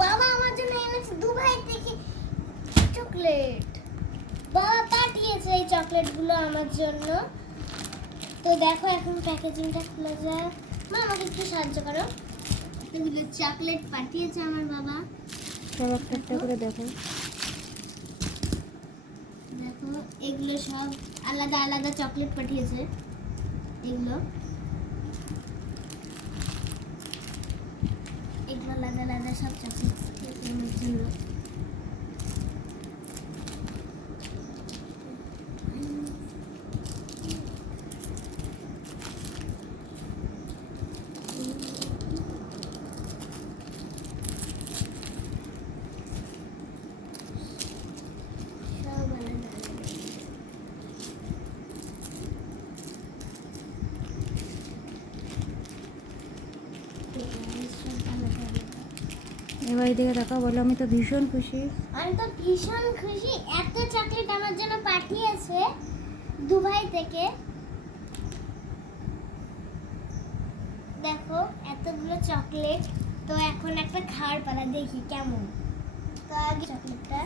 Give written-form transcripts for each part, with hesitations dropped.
বাবা আমার জন্য এনেছে দুবাই থেকে চকলেট। বাবা পাঠিয়েছে এই চকলেটগুলো আমার জন্য। তো দেখো এখন প্যাকেজিংটা খুলে যায়। মা আমাকে একটু সাহায্য করো। এগুলো চকলেট পাঠিয়েছে আমার বাবা। সব একটা একটা করে দেখো। দেখো এগুলো সব আলাদা আলাদা চকলেট পাঠিয়েছে। এগুলো এগুলো আলাদা আলাদা সব চকলেট পাঠিয়েছে আমার জন্য। সব আলাদা আলাদা। সব আলাদা আলাদা। এবার এদিকে দেখো, বলো আমি তো ভীষণ খুশি। আমি তো ভীষণ খুশি, এত চকলেট আমার জন্য পাঠিয়েছে দুবাই থেকে। দেখো এতগুলো চকলেট। তো এখন একটা খাওয়ার পালা, দেখি কেমন। তো আগে চকলেটটা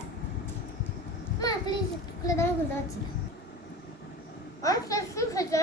মা প্লিজ খুলে দাও, খুলতে পারছি না। অনেক টেস্টি খেতে।